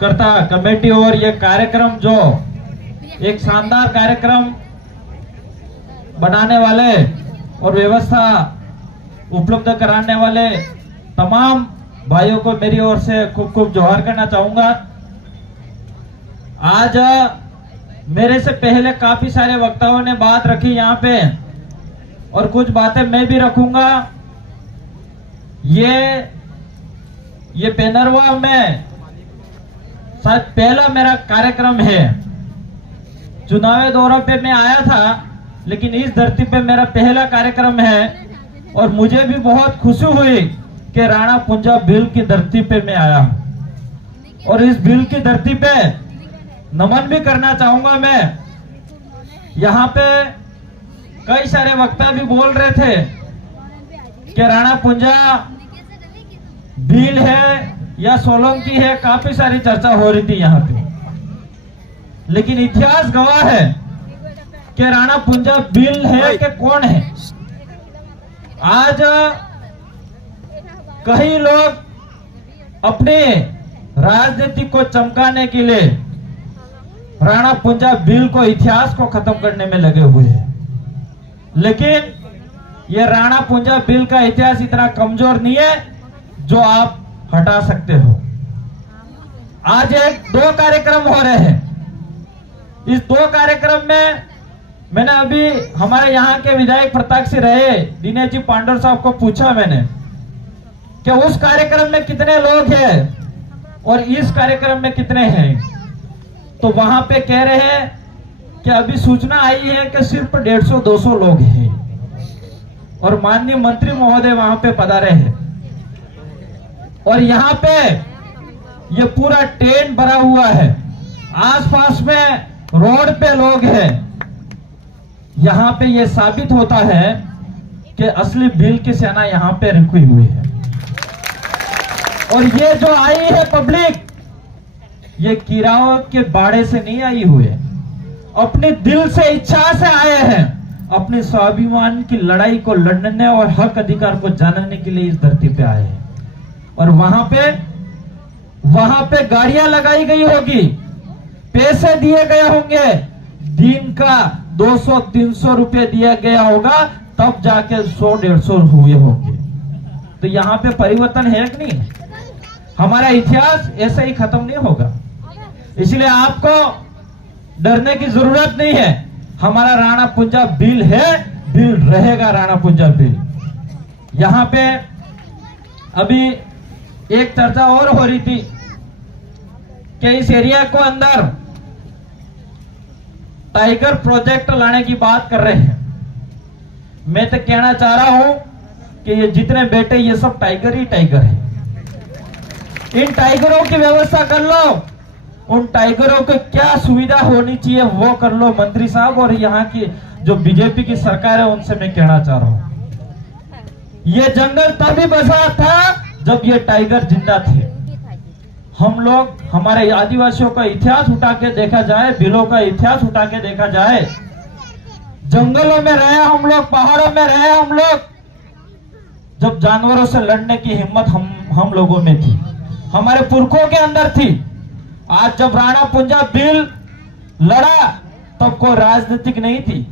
करता कमेटी और ये कार्यक्रम जो एक शानदार कार्यक्रम बनाने वाले और व्यवस्था उपलब्ध कराने वाले तमाम भाइयों को मेरी ओर से खूब खूब जोहार करना चाहूंगा। आज मेरे से पहले काफी सारे वक्ताओं ने बात रखी यहाँ पे और कुछ बातें मैं भी रखूंगा। ये पेनरवा में शायद पहला मेरा कार्यक्रम है। चुनावी दौरे पे मैं आया था, लेकिन इस धरती पे मेरा पहला कार्यक्रम है और मुझे भी बहुत खुशी हुई कि राणा पुंजा भील की धरती पे मैं आया हूं। और इस भील की धरती पे नमन भी करना चाहूंगा मैं। यहाँ पे कई सारे वक्ता भी बोल रहे थे कि राणा पुंजा भील है या सोलंकी है, काफी सारी चर्चा हो रही थी यहाँ पे। लेकिन इतिहास गवाह है कि राणा पुंजा भील है कि कौन है। आज कई लोग अपने राजनीति को चमकाने के लिए राणा पुंजा भील को इतिहास को खत्म करने में लगे हुए हैं, लेकिन यह राणा पुंजा भील का इतिहास इतना कमजोर नहीं है जो आप हटा सकते हो। आज दो कार्यक्रम हो रहे हैं। इस दो कार्यक्रम में मैंने अभी हमारे यहाँ के विधायक प्रताप सिंह रहे दिनेश जी पांडोर साहब को पूछा मैंने कि उस कार्यक्रम में कितने लोग हैं और इस कार्यक्रम में कितने हैं। तो वहां पे कह रहे हैं कि अभी सूचना आई है कि सिर्फ 150-200 लोग हैं और माननीय मंत्री महोदय वहां पे पधारे हैं। और यहाँ पे ये पूरा टेंट भरा हुआ है, आसपास में रोड पे लोग हैं। यहाँ पे ये साबित होता है कि असली भील की सेना यहाँ पे रुकी हुई है। और ये जो आई है पब्लिक, ये किराओं के बाड़े से नहीं आई हुई है, अपने दिल से इच्छा से आए हैं, अपने स्वाभिमान की लड़ाई को लड़ने और हक अधिकार को जानने के लिए इस धरती पे आए हैं। और वहां पे गाड़ियां लगाई गई होगी, पैसे दिए गए होंगे, दिन का 200-300 रुपए दिया गया होगा, तब जाके 100-150 हुए होंगे। तो यहाँ पे परिवर्तन है कि नहीं? हमारा इतिहास ऐसे ही खत्म नहीं होगा, इसलिए आपको डरने की जरूरत नहीं है। हमारा राणा पुंजा भील है, भील रहेगा राणा पुंजा भील। यहाँ पे अभी एक चर्चा और हो रही थी कि इस एरिया को अंदर टाइगर प्रोजेक्ट लाने की बात कर रहे हैं। मैं तो कहना चाह रहा हूं कि ये जितने बेटे ये सब टाइगर ही टाइगर है। इन टाइगरों की व्यवस्था कर लो, उन टाइगरों को क्या सुविधा होनी चाहिए वो कर लो मंत्री साहब। और यहाँ की जो बीजेपी की सरकार है उनसे मैं कहना चाह रहा हूं, ये जंगल तभी बसा था जब ये टाइगर जिंदा थे। हम लोग, हमारे आदिवासियों का इतिहास उठा के देखा जाए, भीलों का इतिहास उठा के देखा जाए, जंगलों में रहे हम लोग, पहाड़ों में रहे हम लोग, जब जानवरों से लड़ने की हिम्मत हम लोगों में थी, हमारे पुरखों के अंदर थी। आज जब राणा पुंजा भील लड़ा तब कोई राजनीतिक नहीं थी,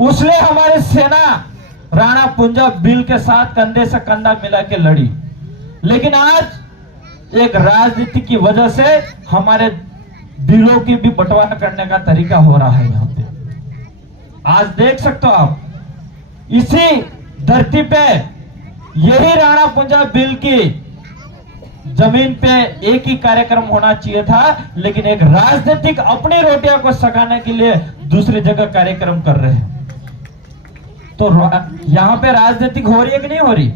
उसने हमारी सेना राणा पुंजा भील के साथ कंधे से कंधा मिला के लड़ी। लेकिन आज एक राजनीति की वजह से हमारे दिलों की भी बंटवारा करने का तरीका हो रहा है। यहाँ पे आज देख सकते हो आप, इसी धरती पे यही राणा पुंजा भील की जमीन पे एक ही कार्यक्रम होना चाहिए था, लेकिन एक राजनीतिक अपनी रोटियां को सकाने के लिए दूसरी जगह कार्यक्रम कर रहे हैं। तो यहाँ पे राजनीतिक हो रही है कि नहीं हो रही?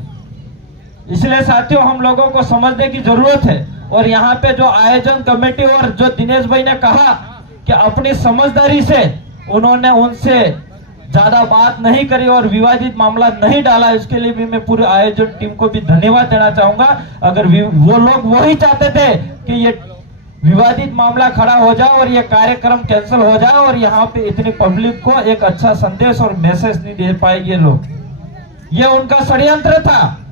इसलिए साथियों, हम लोगों को समझने की जरूरत है। और यहाँ पे जो आयोजन कमेटी और जो दिनेश भाई ने कहा कि अपनी समझदारी से उन्होंने उनसे ज्यादा बात नहीं करी और विवादित मामला नहीं डाला, इसके लिए भी मैं पूरे आयोजन टीम को भी धन्यवाद देना चाहूंगा। अगर वो लोग वही चाहते थे कि ये विवादित मामला खड़ा हो जाए और ये कार्यक्रम कैंसिल हो जाए और यहाँ पे इतनी पब्लिक को एक अच्छा संदेश और मैसेज नहीं दे पाए ये लोग, ये उनका षड्यंत्र था।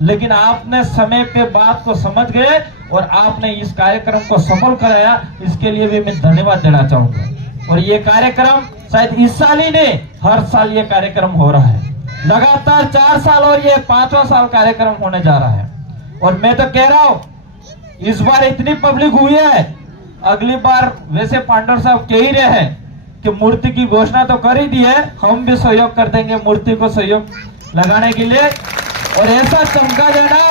लेकिन आपने समय पे बात को समझ गए और आपने इस कार्यक्रम को सफल कराया, इसके लिए भी मैं धन्यवाद देना चाहूंगा। और ये कार्यक्रम शायद इस साल ही नहीं, हर साल ये कार्यक्रम हो रहा है, लगातार 4 साल और ये 5वां साल कार्यक्रम होने जा रहा है। और मैं तो कह रहा हूं, इस बार इतनी पब्लिक हुई है, अगली बार वैसे पांडव साहब कह ही रहे हैं कि मूर्ति की घोषणा तो कर ही दी है, हम भी सहयोग कर देंगे मूर्ति को सहयोग लगाने के लिए। और ऐसा चमका देना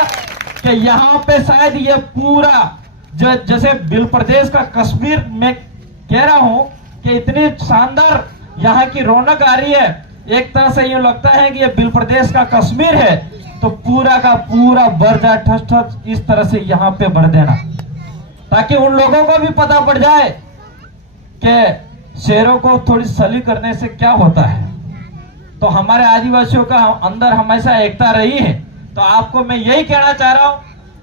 कि यहाँ पे शायद ये पूरा जो जैसे बिल प्रदेश का कश्मीर में कह रहा हूं कि इतनी शानदार यहाँ की रौनक आ रही है, एक तरह से ये लगता है कि ये बिल प्रदेश का कश्मीर है, तो पूरा का पूरा भर जाए, ठस ठस इस तरह से यहाँ पे भर देना, ताकि उन लोगों को भी पता पड़ जाए कि शेरों को थोड़ी सली करने से क्या होता है। तो हमारे आदिवासियों का अंदर हमेशा एकता रही है। तो आपको मैं यही कहना चाह रहा हूं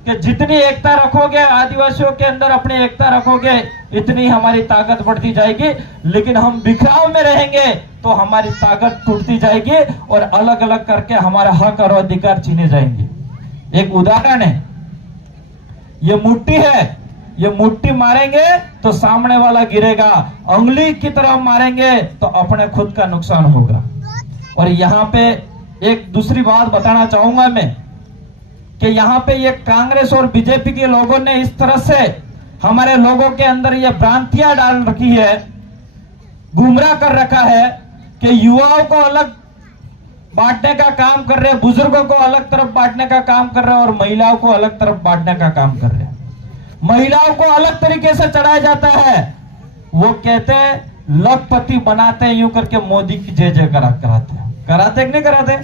कि जितनी एकता रखोगे, आदिवासियों के अंदर अपनी एकता रखोगे, इतनी हमारी ताकत बढ़ती जाएगी। लेकिन हम बिखराव में रहेंगे तो हमारी ताकत टूटती जाएगी और अलग अलग करके हमारे हक और अधिकार छीने जाएंगे। एक उदाहरण है, ये मुट्ठी है, ये मुट्ठी मारेंगे तो सामने वाला गिरेगा, उंगली की तरफ मारेंगे तो अपने खुद का नुकसान होगा। और यहाँ पे एक दूसरी बात बताना चाहूंगा मैं कि यहाँ पे ये कांग्रेस और बीजेपी के लोगों ने इस तरह से हमारे लोगों के अंदर ये भ्रांतियां डाल रखी है, गुमराह कर रखा है कि युवाओं को अलग बांटने का काम कर रहे हैं, बुजुर्गों को अलग तरफ बांटने का काम कर रहे हैं और महिलाओं को अलग तरफ बांटने का काम कर रहे हैं। महिलाओं को अलग तरीके से चढ़ाया जाता है, वो कहते हैं लखपति बनाते हैं, यूं करके मोदी की जय जय कराते हैं, कराते कि नहीं कराते।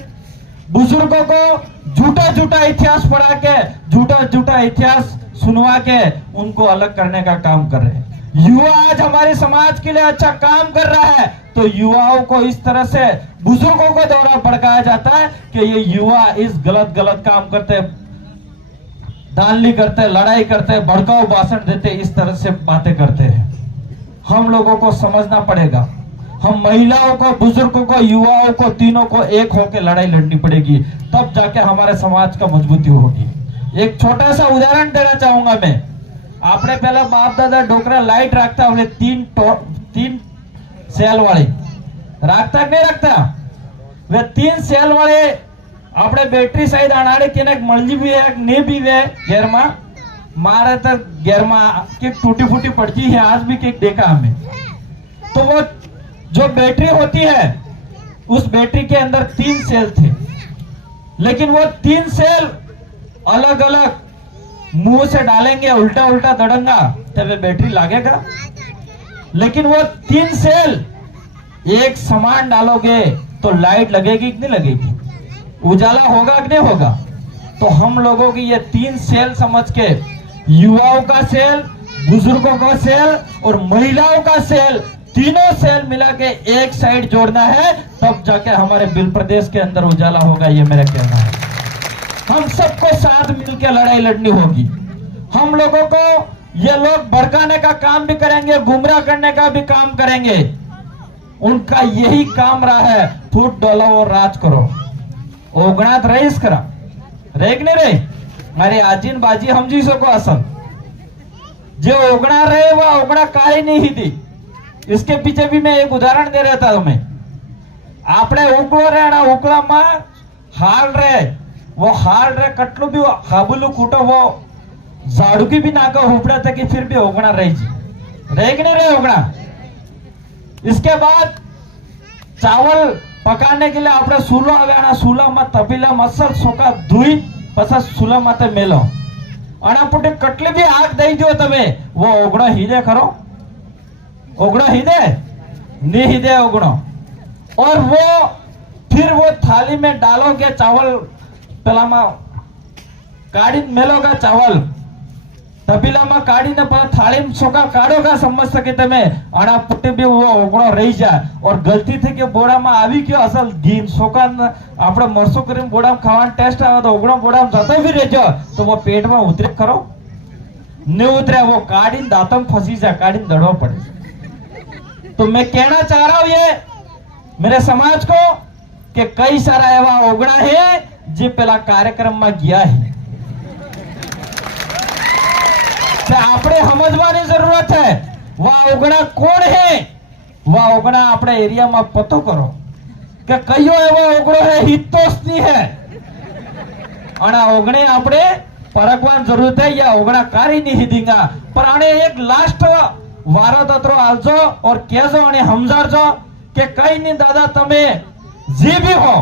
बुजुर्गों को झूठा झूठा इतिहास पढ़ा के, झूठा झूठा इतिहास सुनवा के उनको अलग करने का काम कर रहे हैं। युवा आज हमारे समाज के लिए अच्छा काम कर रहा है, तो युवाओं को इस तरह से बुजुर्गों को द्वारा भड़काया जाता है कि ये युवा इस गलत गलत काम करते, दानली करते, लड़ाई करते, भड़काऊ भाषण देते, इस तरह से बातें करते हैं। हम लोगों को समझना पड़ेगा, हम महिलाओं को, बुजुर्गों को, युवाओं को, तीनों को एक होकर लड़ाई लड़नी पड़ेगी, तब जाके हमारे समाज का मजबूती होगी। एक छोटा सा उदाहरण देना चाहूंगा मैं। आपने पहले बाप दादा डोकरा लाइट रखता, हमने तीन सेल वाले रखता नहीं रखता, वे 3 सेल वाले આપણે બેટરી સાઈડ આનાડે કેને મળજી भी है नहीं भी है घेर में मारे तो घेर में केक टूटी फूटी पड़ती है, आज भी केक देखा हमें। तो वो जो बैटरी होती है उस बैटरी के अंदर 3 सेल थे, लेकिन वो 3 सेल अलग अलग मुंह से डालेंगे, उल्टा उल्टा दड़ंगा तो वे बैटरी लागेगा। लेकिन वो 3 सेल एक समान डालोगे तो लाइट लगेगी कि नहीं लगेगी, उजाला होगा कि नहीं होगा। तो हम लोगों की ये 3 सेल समझ के, युवाओं का सेल, बुजुर्गों का सेल और महिलाओं का सेल, तीनों सेल मिला के एक साइड जोड़ना है, तब जाके हमारे बिल प्रदेश के अंदर उजाला होगा, ये मेरा कहना है। हम सबको साथ मिलकर लड़ाई लड़नी होगी। हम लोगों को ये लोग भड़काने का काम भी करेंगे, गुमराह करने का भी काम करेंगे, उनका यही काम रहा है, फूट डालो और राज करो। ओगणात रहीस करा रेग नहीं रे मारी आजीन बाजी हम जी सको असल जो ओगणा रहे वह ओगणा काली नहीं थी। इसके पीछे भी मैं एक उदाहरण दे रहा था तुम्हें। आपने उकड़ो रहे ना, उकड़ा में हाल रहे, वो हाल रहे कटलू भी हाबुलू कूटो, वो झाड़ू की भी नाका उपड़ा था कि फिर भी ओगणा रही जी, रेग नहीं रहे ओगणा। इसके बाद चावल पकाने के लिए આપણે સૂલો આવે અને સૂલામાં તપેલા મસલ સોકા ધોઈ પછી સૂલા માથે મેલો અને પોતે કટલી બી આગ દઈ દો તમે, वो ઓગણો હીદે ખરો, ઓગણો हीदे नहीं हीदे ओगणो। और वो फिर वो थाली में डालोगे चावल, पेलामा काढ़ी मेलोगा चावल तपीलाમાં કાઢીને પછી થાળીમાં સોકા કાઢોગા સમજ શકે તમે અને પોતે બી वो ઓગણો રહી જાય। और गलती थी कि बोड़ाમાં આવી ગયો અસલ ઘી સોકા આપણે મરસું કરીને બોડામાં ખાવાનો ટેસ્ટ આવે તો ઓગણો બોડામાં જતો બી રહેજો તો वो પેટમાં ઉતરે ખરો नहीं उतरे, वो काढ़ीને દાંતમાં ફસી જાય, કાઢીને દળવા પડે। तो मैं कहना चाह रहा हूं ये मेरे समाज को कि कई सारा एवा ओगणा है जे पेला कार्यक्रम में गया है। આપણે સમજવાની જરૂરત છે વા ઓગણા કોણ હે વા ઓગણા આપણે એરિયામાં પતો કરો કે કયો એવો ઓગણો હે હિતોષની હે અને ઓગણે આપણે પરખવાની જરૂર છે या ઓગણા કારી ની હિદીંગા પર આને એક લાસ્ટ વારો તત્રો આલજો और કહેજો અને સમજારજો કે કઈ ની દાદા તમે જે ભી હો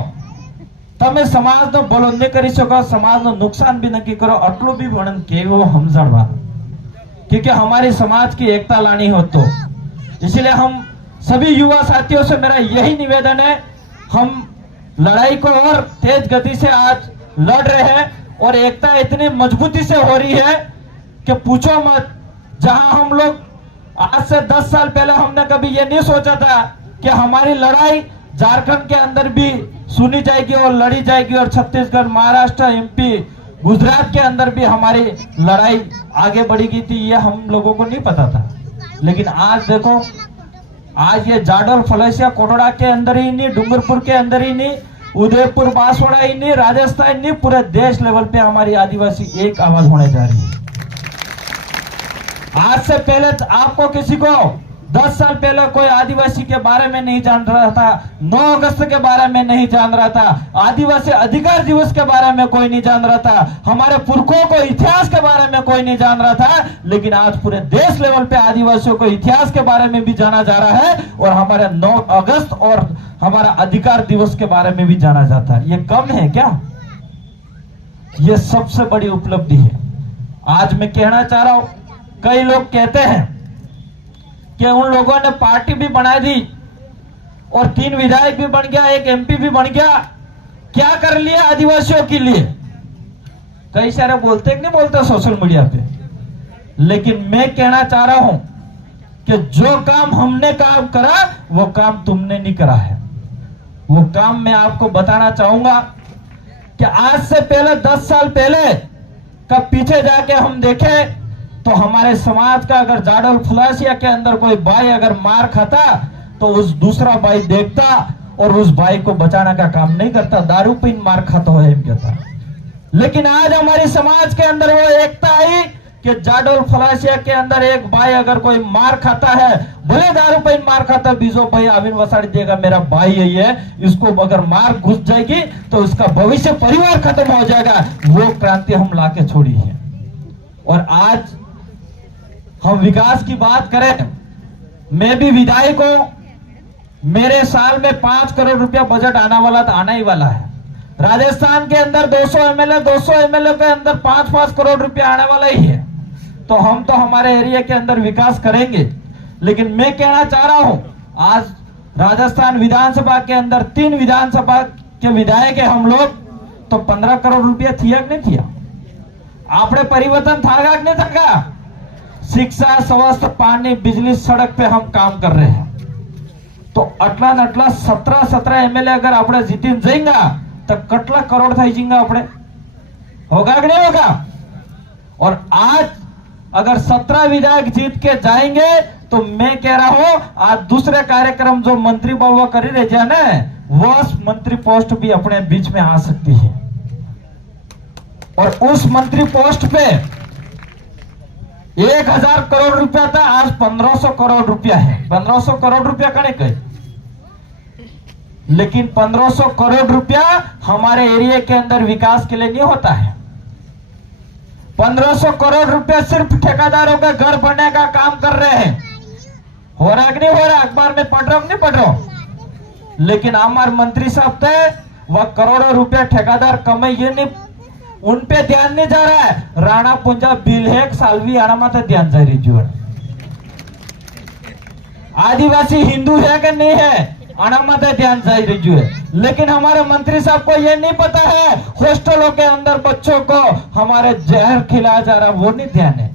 તમે સમાજનો ભલો ન કરી શકો સમાજનો नुकसान भी नहीं करो अटलो भी वर्णन केवो समझाड़वा क्योंकि हमारी समाज की एकता लानी हो तो इसलिए हम सभी युवा साथियों से मेरा यही निवेदन है हम लड़ाई को और तेज गति से आज लड़ रहे हैं और एकता इतनी मजबूती से हो रही है कि पूछो मत। जहां हम लोग आज से 10 साल पहले हमने कभी ये नहीं सोचा था कि हमारी लड़ाई झारखंड के अंदर भी सुनी जाएगी और लड़ी जाएगी और छत्तीसगढ़ महाराष्ट्र एमपी गुजरात के अंदर भी हमारी लड़ाई आगे बढ़ेगी थी ये हम लोगों को नहीं पता था। लेकिन आज देखो आज ये जाडोर फलेसिया कोटोड़ा के अंदर ही नहीं डूंगरपुर के अंदर ही नहीं उदयपुर बांसवाड़ा ही नहीं राजस्थान नहीं पूरे देश लेवल पे हमारी आदिवासी एक आवाज होने जा रही है। आज से पहले आपको किसी को 10 साल पहले कोई आदिवासी के बारे में नहीं जान रहा था 9 अगस्त के बारे में नहीं जान रहा था आदिवासी अधिकार दिवस के बारे में कोई नहीं जान रहा था हमारे पुरखों को इतिहास के बारे में कोई नहीं जान रहा था। लेकिन आज पूरे देश लेवल पे आदिवासियों को इतिहास के बारे में भी जाना जा रहा है और हमारे 9 अगस्त और हमारा अधिकार दिवस के बारे में भी जाना जाता है। ये कम है क्या? ये सबसे बड़ी उपलब्धि है। आज मैं कहना चाह रहा हूं कई लोग कहते हैं कि उन लोगों ने पार्टी भी बना दी और 3 विधायक भी बन गया 1 एमपी भी बन गया क्या कर लिया आदिवासियों के लिए। कई सारे बोलते कि नहीं बोलते सोशल मीडिया पे। लेकिन मैं कहना चाह रहा हूं कि जो काम हमने काम करा वो काम तुमने नहीं करा है। वो काम मैं आपको बताना चाहूंगा कि आज से पहले 10 साल पहले का पीछे जाके हम देखें तो हमारे समाज का अगर जाडोल फुलासिया के अंदर कोई भाई अगर मार खाता तो उस दूसरा भाई देखता और उस भाई को बचाने का काम नहीं करता दारू पीन मार खाता हो कहता। लेकिन आज हमारे समाज के अंदर वो एकता आई कि जाडोल फुलासिया के अंदर एक भाई अगर कोई मार खाता है भले दारू पीन मार खाता बीजो भाई आविन वसाड़ी देगा मेरा भाई है ये इसको अगर मार घुस जाएगी तो उसका भविष्य परिवार खत्म हो जाएगा। वो क्रांति हम लाके छोड़ी है। और आज हम विकास की बात करें मैं भी विधायक हूं मेरे साल में 5 करोड़ रुपया बजट आने वाला था आना ही वाला है। राजस्थान के अंदर 200 एमएलए के अंदर 5-5 करोड़ रुपया आने वाला ही है। तो हम तो हमारे एरिया के अंदर विकास करेंगे। लेकिन मैं कहना चाह रहा हूं आज राजस्थान विधानसभा के अंदर 3 विधानसभा के विधायक है हम लोग तो 15 करोड़ रुपया थिया कि नहीं थिया आपने परिवर्तन था कि नहीं था। शिक्षा स्वास्थ्य पानी बिजली सड़क पे हम काम कर रहे हैं तो अटला 17 एमएलए अगर अपने जीतीन जाएंगे तो कटला करोड़ थी जाएंगे अपने होगा कि नहीं होगा। और आज अगर 17 विधायक जीत के जाएंगे तो मैं कह रहा हूं आज दूसरे कार्यक्रम जो मंत्री बाबा कर रहे थे ना वह मंत्री पोस्ट भी अपने बीच में आ सकती है। और उस मंत्री पोस्ट पे 1000 करोड़ रुपया था आज 1500 करोड़ रुपया है। 1500 करोड़ रुपया कने गए लेकिन 1500 करोड़ रुपया हमारे एरिया के अंदर विकास के लिए नहीं होता है। 1500 करोड़ रुपया सिर्फ ठेकेदारों के घर बनने का काम कर रहे हैं। हो रहा कि नहीं हो रहा अखबार में पढ़ रहा हूं नहीं पढ़ रहा हूं। लेकिन हमारे मंत्री साहब थे वह करोड़ों रुपया ठेकेदार कमाई ये नहीं उन पे ध्यान नहीं जा रहा है। राणा पुंजा बिलहेक सालवी आना मत ध्यान जा रही जीवन आदिवासी हिंदू है कि नहीं है आना मत ध्यान जा रही है। लेकिन हमारे मंत्री साहब को यह नहीं पता है हॉस्टलों के अंदर बच्चों को हमारे जहर खिलाया जा रहा वो नहीं ध्यान है।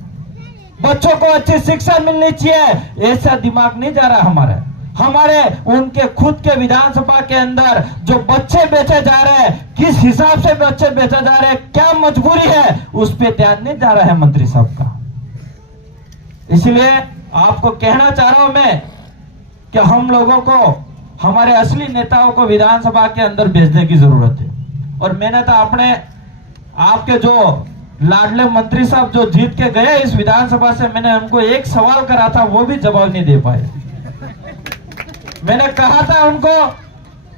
बच्चों को अच्छी शिक्षा मिलनी चाहिए ऐसा दिमाग नहीं जा रहा हमारे उनके खुद के विधानसभा के अंदर जो बच्चे बेचे जा रहे हैं किस हिसाब से बच्चे बेचे जा रहे हैं क्या मजबूरी है उस पे ध्यान नहीं जा रहा है मंत्री साहब का। इसलिए आपको कहना चाह रहा हूं मैं कि हम लोगों को हमारे असली नेताओं को विधानसभा के अंदर भेजने की जरूरत है। और मैंने तो अपने आपके जो लाडले मंत्री साहब जो जीत के गए इस विधानसभा से, मैंने उनको एक सवाल करा था, वो भी जवाब नहीं दे पाए। मैंने कहा था उनको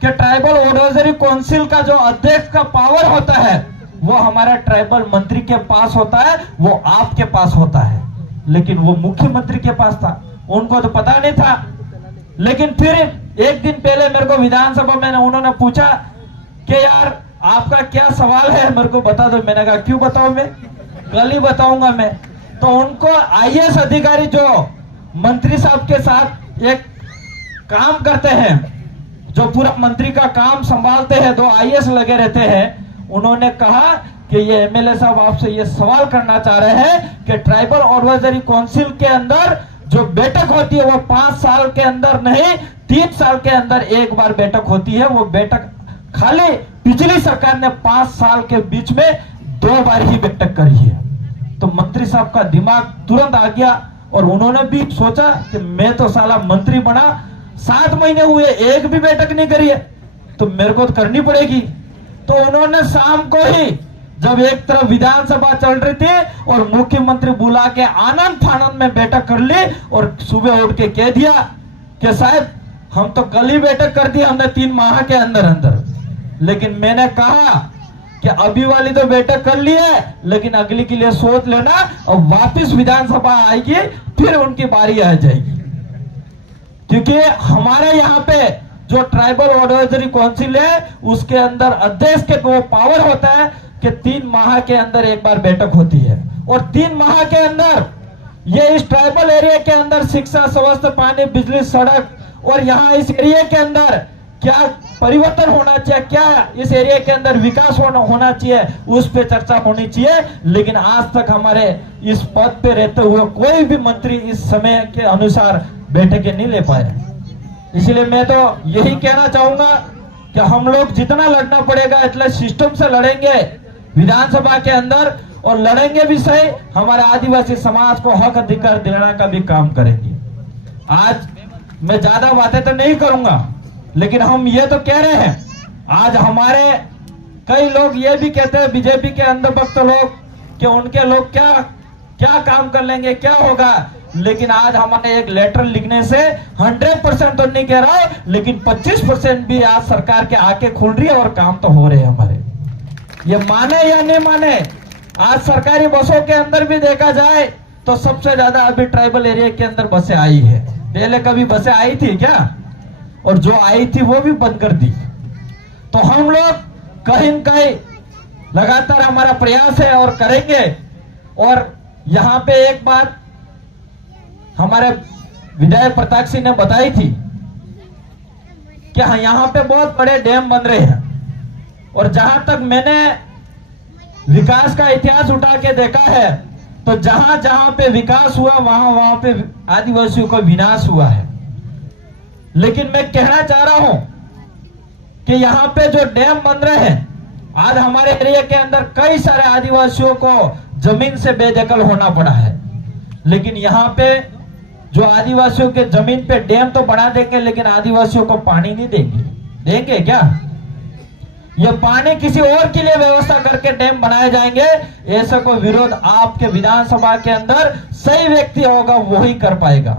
कि ट्राइबल एडवाइजरी काउंसिल का जो अध्यक्ष का पावर होता है वो हमारा ट्राइबल मंत्री के पास होता है, वो आपके पास होता है, लेकिन वो मुख्यमंत्री के पास था, उनको तो पता नहीं था। लेकिन फिर एक दिन पहले मेरे को विधानसभा में उन्होंने पूछा कि यार आपका क्या सवाल है, मेरे को बता दो। मैंने कहा क्यों बताऊं, मैं कल ही बताऊंगा मैं। तो उनको आईएएस अधिकारी जो मंत्री साहब के साथ एक काम करते हैं, जो पूरा मंत्री का काम संभालते हैं, 2 आईएएस लगे रहते हैं, उन्होंने कहा कि ये एमएलए साहब आपसे ये सवाल करना चाह रहे हैं कि ट्राइबल एडवाइजरी काउंसिल के अंदर जो बैठक होती है वो 5 साल के अंदर नहीं 3 साल के अंदर एक बार बैठक होती है। वो बैठक खाली पिछली सरकार ने 5 साल के बीच में 2 बार ही बैठक करी है। तो मंत्री साहब का दिमाग तुरंत आ गया और उन्होंने भी सोचा कि मैं तो साला मंत्री बना, 7 महीने हुए, एक भी बैठक नहीं करी है, तो मेरे को तो करनी पड़ेगी। तो उन्होंने शाम को ही, जब एक तरफ विधानसभा चल रही थी और मुख्यमंत्री बुला के आनंद फानंद में बैठक कर ली और सुबह उठ के कह दिया कि साहब हम तो कल ही बैठक कर दी हमने 3 माह के अंदर अंदर। लेकिन मैंने कहा कि अभी वाली तो बैठक कर ली है, लेकिन अगली के लिए सोच लेना, और वापिस विधानसभा आएगी फिर उनकी बारी आ जाएगी। क्योंकि हमारे यहाँ पे जो ट्राइबल एडवाइजरी काउंसिल है उसके अंदर अध्यक्ष के वो पावर होता है कि 3 माह के अंदर एक बार बैठक होती है, और 3 माह के अंदर ये इस ट्राइबल एरिया के अंदर शिक्षा, स्वास्थ्य, पानी, बिजली, सड़क, और यहाँ इस एरिया के अंदर क्या परिवर्तन होना चाहिए, क्या इस एरिया के अंदर विकास होना चाहिए, उस पे चर्चा होनी चाहिए। लेकिन आज तक हमारे इस पद पे रहते हुए कोई भी मंत्री इस समय के अनुसार बैठकें नहीं ले पाए। इसलिए मैं तो यही कहना चाहूंगा कि हम लोग जितना लड़ना पड़ेगा इतना सिस्टम से लड़ेंगे विधानसभा के अंदर, और लड़ेंगे भी सही, हमारे आदिवासी समाज को हक अधिकार दिलाने का भी काम करेंगे। आज मैं ज्यादा बातें तो नहीं करूंगा, लेकिन हम ये तो कह रहे हैं, आज हमारे कई लोग ये भी कहते हैं बीजेपी के अंधभक्त लोग कि उनके लोग क्या काम कर लेंगे, क्या होगा। लेकिन आज हमारे एक लेटर लिखने से 100% तो नहीं कह रहा है, लेकिन 25% भी आज सरकार के आंखें खुल रही है और काम तो हो रहे हैं हमारे। ये माने या नहीं माने, आज सरकारी बसों के अंदर भी देखा जाए तो सबसे ज्यादा अभी ट्राइबल एरिया के अंदर बसें आई है। पहले कभी बसें आई थी क्या? और जो आई थी वो भी बंद कर दी। तो हम लोग कहीं न कहीं लगातार हमारा प्रयास है और करेंगे। और यहाँ पे एक बात हमारे विधायक प्रताप सिंह ने बताई थी कि यहाँ पे बहुत बड़े डैम बन रहे हैं, और जहां तक मैंने विकास का इतिहास उठा के देखा है तो जहां जहां पे विकास हुआ वहां पे आदिवासियों का विनाश हुआ है। लेकिन मैं कहना चाह रहा हूं कि यहाँ पे जो डैम बन रहे हैं, आज हमारे एरिया के अंदर कई सारे आदिवासियों को जमीन से बेदखल होना पड़ा है। लेकिन यहाँ पे जो आदिवासियों के जमीन पे डैम तो बना देंगे, लेकिन आदिवासियों को पानी नहीं देंगे क्या? ये पानी किसी और के लिए व्यवस्था करके डैम बनाए जाएंगे, ऐसा कोई विरोध आपके विधानसभा के अंदर सही व्यक्ति होगा वही कर पाएगा।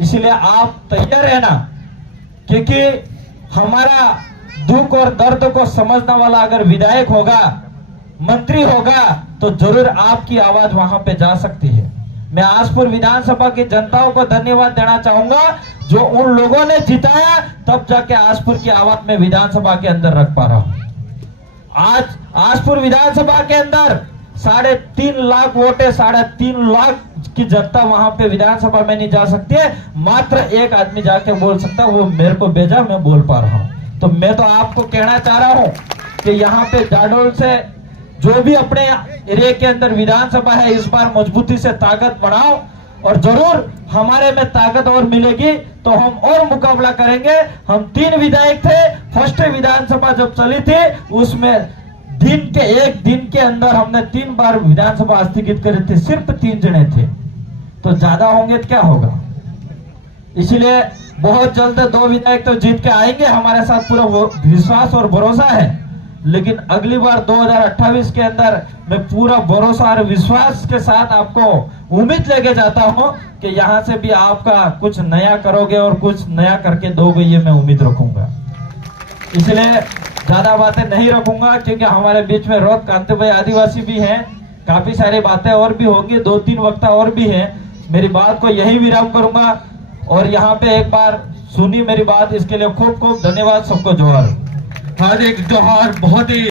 इसलिए आप तैयार रहना, क्योंकि हमारा दुख और दर्द को समझने वाला अगर विधायक होगा, मंत्री होगा, तो जरूर आपकी आवाज वहां पे जा सकती है। मैं आसपुर विधानसभा की जनताओं को धन्यवाद देना चाहूंगा, जो उन लोगों ने जिताया तब जाके आसपुर की आवाज में विधानसभा के अंदर रख पा रहा हूं। आज आसपुर विधानसभा के अंदर 3.5 लाख वोट है, 3.5 लाख की जनता वहां पे विधानसभा में नहीं जा सकती है, मात्र एक आदमी जाके बोल सकता, वो मेरे को भेजा, मैं बोल पा रहा हूं। तो मैं तो आपको कहना चाह रहा हूं कि यहाँ पे जाडोल से जो भी अपने एरिया के अंदर विधानसभा है, इस बार मजबूती से ताकत बढ़ाओ, और जरूर हमारे में ताकत और मिलेगी तो हम और मुकाबला करेंगे। हम 3 विधायक थे, फर्स्ट विधानसभा जब चली थी उसमें एक दिन के अंदर हमने 3 बार विधानसभा स्थगित करी थी, सिर्फ 3 जने थे, तो ज्यादा होंगे तो क्या होगा। इसलिए बहुत जल्द 2 विधायक तो जीत के आएंगे, हमारे साथ पूरा विश्वास और भरोसा है। लेकिन अगली बार 2028 के अंदर मैं पूरा भरोसा और विश्वास के साथ आपको उम्मीद लेके जाता हूं कि यहां से भी आपका कुछ नया करोगे और कुछ नया करके दोगे, ये मैं उम्मीद रखूंगा। इसलिए ज्यादा बातें नहीं रखूंगा क्योंकि हमारे बीच में रोहत कांति भाई आदिवासी भी हैं, काफी सारी बातें और भी होंगी, 2-3 वक्ता और भी हैं। मेरी बात को यही विराम करूंगा और यहाँ पे एक बार सुनी मेरी बात, इसके लिए खूब खूब धन्यवाद। सबको जोहार। हार्दिक जोहार। बहुत ही